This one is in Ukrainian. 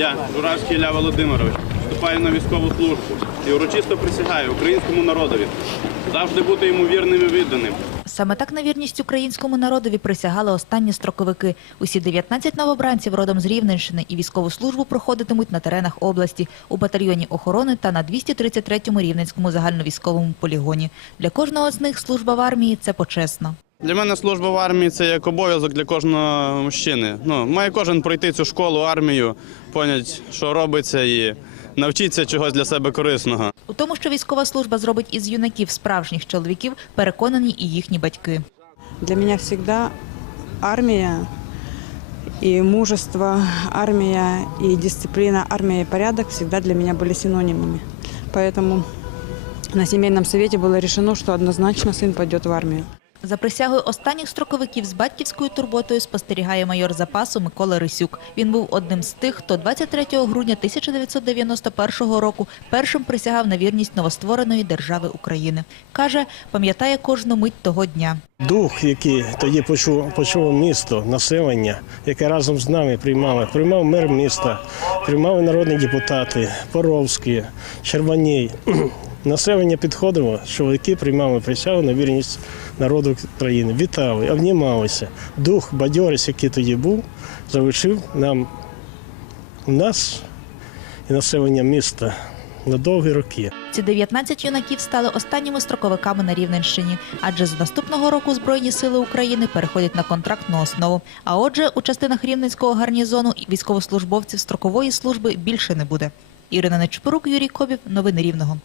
Я, Журавський Ілля Володимирович, вступаю на військову службу і урочисто присягаю українському народові завжди бути йому вірним і відданим. Саме так на вірність українському народові присягали останні строковики. Усі 19 новобранців родом з Рівненщини і військову службу проходитимуть на теренах області у батальйоні охорони та на 233-му рівненському загальновійськовому полігоні. Для кожного з них служба в армії це почесно. Для мене служба в армії це як обов'язок для кожного мужчини. Ну, має кожен пройти цю школу, армію, поняти, що робиться, і навчитися чогось для себе корисного. У тому, що військова служба зробить із юнаків справжніх чоловіків, переконані і їхні батьки. Для меня всегда армия и мужество, армия и дисциплина, армия и порядок всегда для меня были синонимами. Поэтому на семейном совете было решено, что однозначно сын пойдет в армию. За присягою останніх строковиків з батьківською турботою спостерігає майор запасу Микола Рисюк. Він був одним з тих, хто 23 грудня 1991 року першим присягав на вірність новоствореної держави України. Каже, пам'ятає кожну мить того дня. Дух, який тоді почув, почуло місто, населення, яке разом з нами приймало, приймав мер міста, приймали народні депутати, Поровський, Щербаній. Населення підходило, чоловіки приймали присягу на вірність народу країни. Вітали, обнімалися. Дух, бадьорість, який тоді був, залишив нам нас і населення міста на довгі роки. Ці 19 юнаків стали останніми строковиками на Рівненщині, адже з наступного року Збройні сили України переходять на контрактну основу. А отже, у частинах Рівненського гарнізону військовослужбовців строкової служби більше не буде. Ірина Нечпорук, Юрій Кобів. Новини Рівного.